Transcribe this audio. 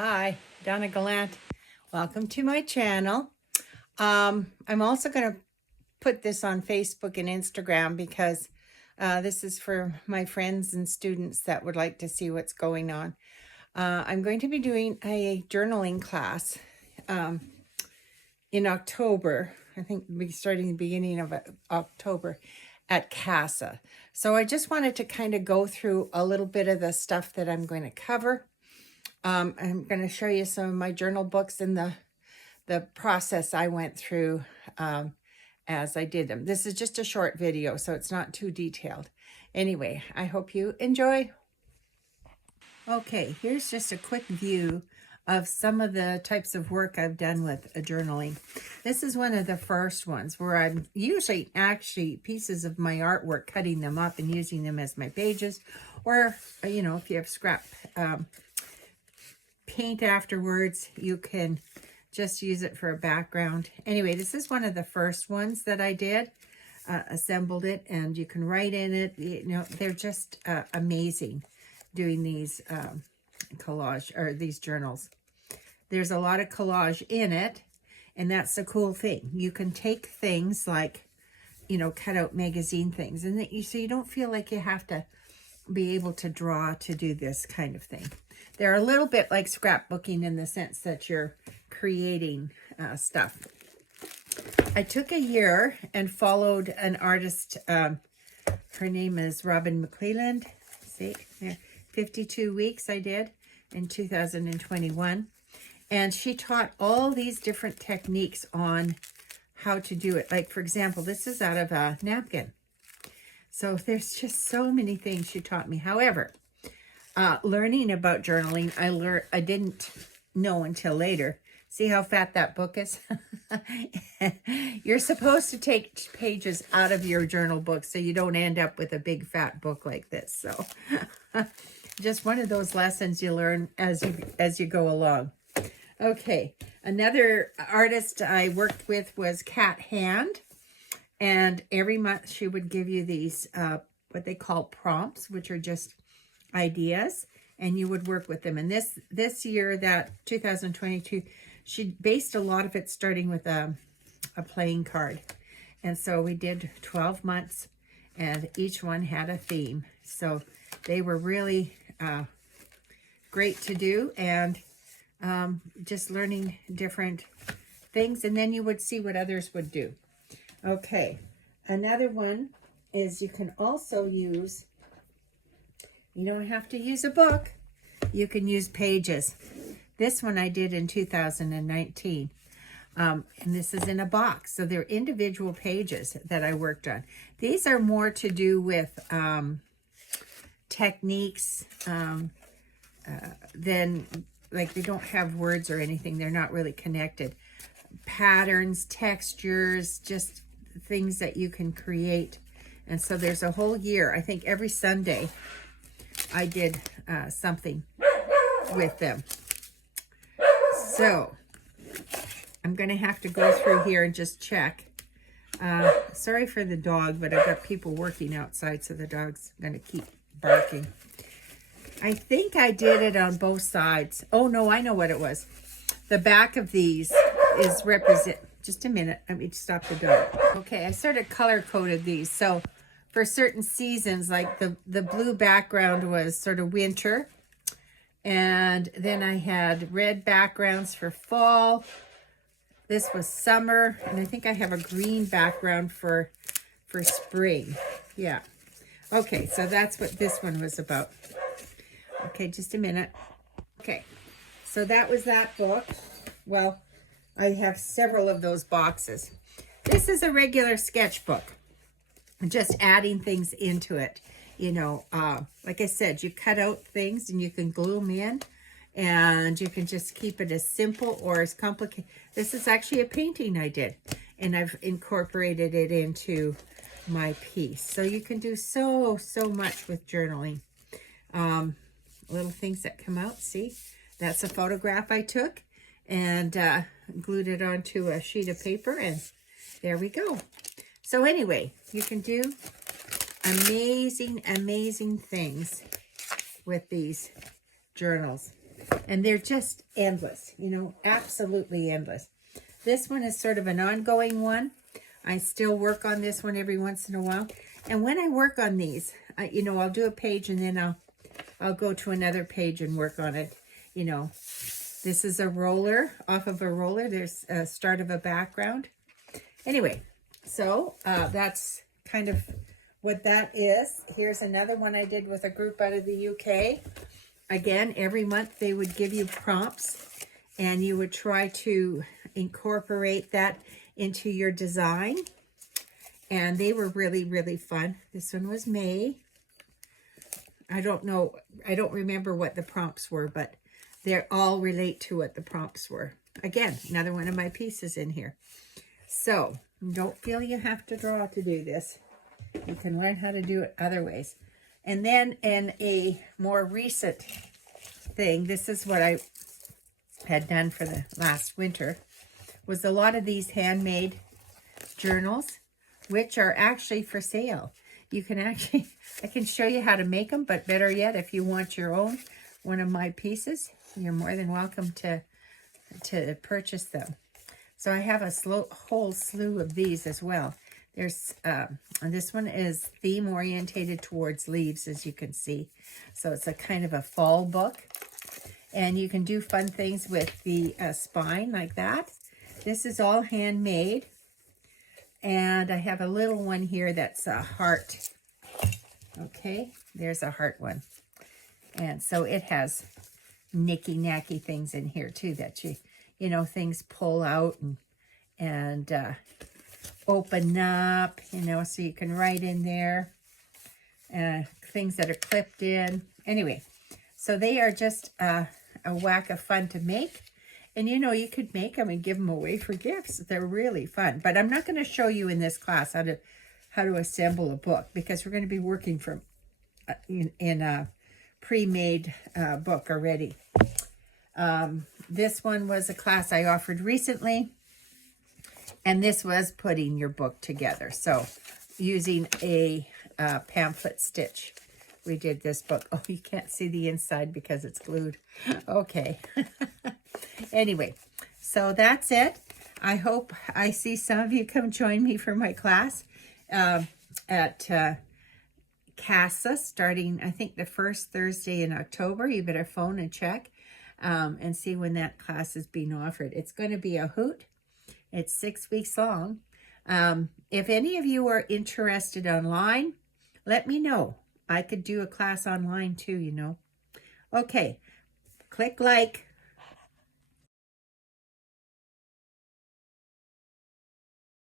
Hi, Donna Gallant. Welcome to my channel. I'm also going to put this on Facebook and Instagram because this is for my friends and students that would like to see what's going on. I'm going to be doing a journaling class in October. I think we'll be starting the beginning of October at CASA. So I just wanted to kind of go through a little bit of the stuff that I'm going to cover. I'm going to show you some of my journal books and the process I went through as I did them. This is just a short video, so it's not too detailed. Anyway, I hope you enjoy. Okay, here's just a quick view of some of the types of work I've done with journaling. This is one of the first ones where I'm usually actually pieces of my artwork, cutting them up and using them as my pages, or, you know, if you have scrap paint afterwards, you can just use it for a background. Anyway, this is one of the first ones that I did, assembled it, and you can write in it. You know, they're just amazing doing these collage or these journals. There's a lot of collage in it, and that's the cool thing. You can take things like, you know, cut out magazine things, and that so you don't feel like you have to be able to draw to do this kind of thing. They're a little bit like scrapbooking in the sense that you're creating stuff. I took a year and followed an artist. Her name is Robin McClelland. See, yeah, 52 weeks I did in 2021. And she taught all these different techniques on how to do it. Like, for example, this is out of a napkin. So there's just so many things she taught me. However, learning about journaling, I didn't know until later. See how fat that book is? You're supposed to take pages out of your journal book so you don't end up with a big fat book like this. So just one of those lessons you learn as you go along. Okay, another artist I worked with was Cat Hand. And every month she would give you these, what they call prompts, which are just ideas, and you would work with them. And this year, that 2022, she based a lot of it starting with a playing card. And so we did 12 months, and each one had a theme. So they were really great to do, and just learning different things. And then you would see what others would do. Okay, another one is you can also use, you don't have to use a book, you can use pages. This one I did in 2019, and this is in a box. So they're individual pages that I worked on. These are more to do with techniques than, like, they don't have words or anything. They're not really connected. Patterns, textures, just things that you can create. And so there's a whole year. I think every Sunday I did something with them. So I'm going to have to go through here and just check. Sorry for the dog, but I've got people working outside, so the dog's going to keep barking. I think I did it on both sides. Oh, no, I know what it was. The back of these is just a minute, let me stop the dog. Okay, I sort of color coded these. So for certain seasons, like the blue background was sort of winter, and then I had red backgrounds for fall. This was summer, and I think I have a green background for spring. Yeah. Okay, so that's what this one was about. Okay, just a minute. Okay, so that was that book. Well, I have several of those boxes. This is a regular sketchbook, just adding things into it. You know, like I said, you cut out things and you can glue them in, and you can just keep it as simple or as complicated. This is actually a painting I did, and I've incorporated it into my piece. So you can do so much with journaling. Little things that come out. See, that's a photograph I took and glued it onto a sheet of paper, and there we go. So anyway, you can do amazing things with these journals. And they're just endless, you know, absolutely endless. This one is sort of an ongoing one. I still work on this one every once in a while. And when I work on these, you know, I'll do a page and then I'll go to another page and work on it. You know, this is a roller, off of a roller. There's a start of a background. Anyway, so that's kind of what that is. Here's another one I did with a group out of the UK. Again, every month they would give you prompts and you would try to incorporate that into your design. And they were really, really fun. This one was May. I don't know, I don't remember what the prompts were, but they all relate to what the prompts were. Again, another one of my pieces in here. So, don't feel you have to draw to do this. You can learn how to do it other ways. And then in a more recent thing, this is what I had done for the last winter, was a lot of these handmade journals, which are actually for sale. You can actually, I can show you how to make them, but better yet, if you want your own, one of my pieces, you're more than welcome to purchase them. So I have a whole slew of these as well. There's, this one is theme orientated towards leaves, as you can see. So it's a kind of a fall book. And you can do fun things with the spine like that. This is all handmade. And I have a little one here that's a heart. Okay, there's a heart one. And so it has knicky-knacky things in here too that you know, things pull out and open up, you know, so you can write in there. Things that are clipped in. Anyway, so they are just a whack of fun to make. And, you know, you could make them and give them away for gifts. They're really fun. But I'm not going to show you in this class how to assemble a book, because we're going to be working from in a pre-made book already. This one was a class I offered recently. And this was putting your book together. So using a pamphlet stitch, we did this book. Oh, you can't see the inside because it's glued. Okay. Anyway, so that's it. I hope I see some of you come join me for my class at CASA, starting, I think, the first Thursday in October. You better phone and check and see when that class is being offered. It's going to be a hoot. It's 6 weeks long. If any of you are interested online, let me know. I could do a class online too, you know. Okay, click like.